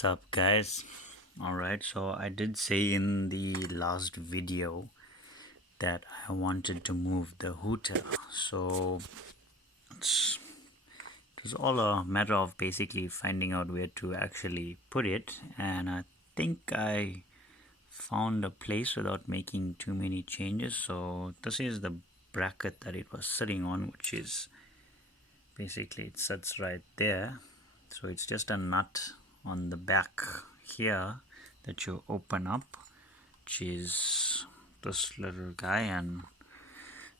What's up, guys? Alright, so I did say in the last video that I wanted to move the Hooter, so it was all a matter of basically finding out where to actually put it, and I think I found a place without making too many changes. So this is the bracket that it was sitting on, which is basically it sits right there. So it's just a nut on the back here that you open up, which is this little guy, and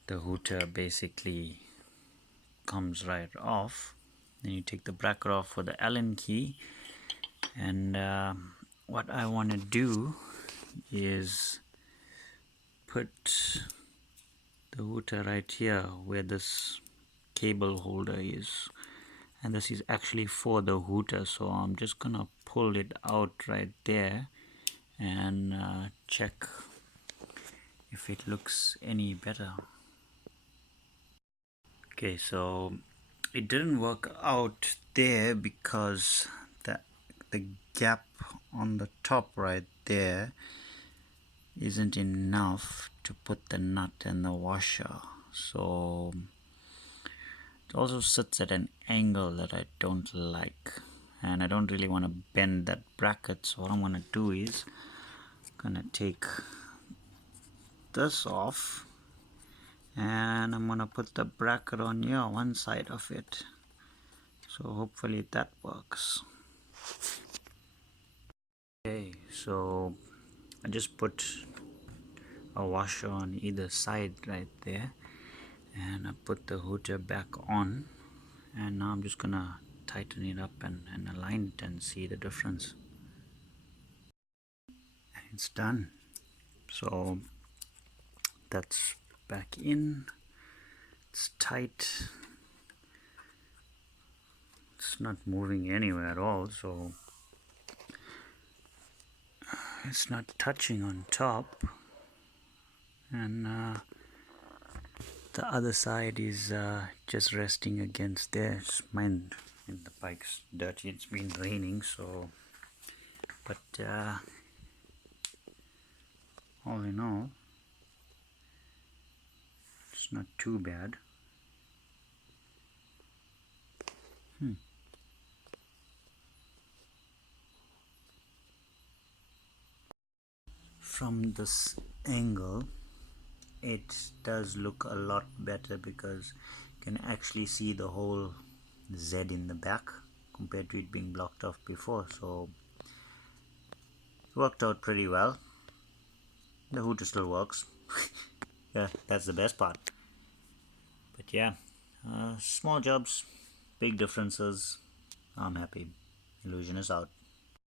the Hooter basically comes right off. Then you take the bracket off for the Allen key, and what I want to do is put the Hooter right here where this cable holder is, and this is actually for the Hooter, so I'm just gonna pull it out right there and check if it looks any better. Okay, so it didn't work out there because the gap on the top right there isn't enough to put the nut and the washer, so it also sits at an angle that I don't like, and I don't really want to bend that bracket. So what I'm going to do is I'm going to take this off, and I'm going to put the bracket on here, one side of it, so hopefully that works. Okay, so I just put a washer on either side right there, and I put the Hooter back on, and now I'm just gonna tighten it up and align it and see the difference. And it's done. So that's back in, it's tight, it's not moving anywhere at all, so it's not touching on top, and the other side is just resting against there. Mind, the bike's dirty, it's been raining, so but all in all it's not too bad. From this angle it does look a lot better because you can actually see the whole Z in the back compared to it being blocked off before, so it worked out pretty well. The Hooter still works. Yeah, that's the best part. But yeah, small jobs, big differences. I'm happy. Illusion is out.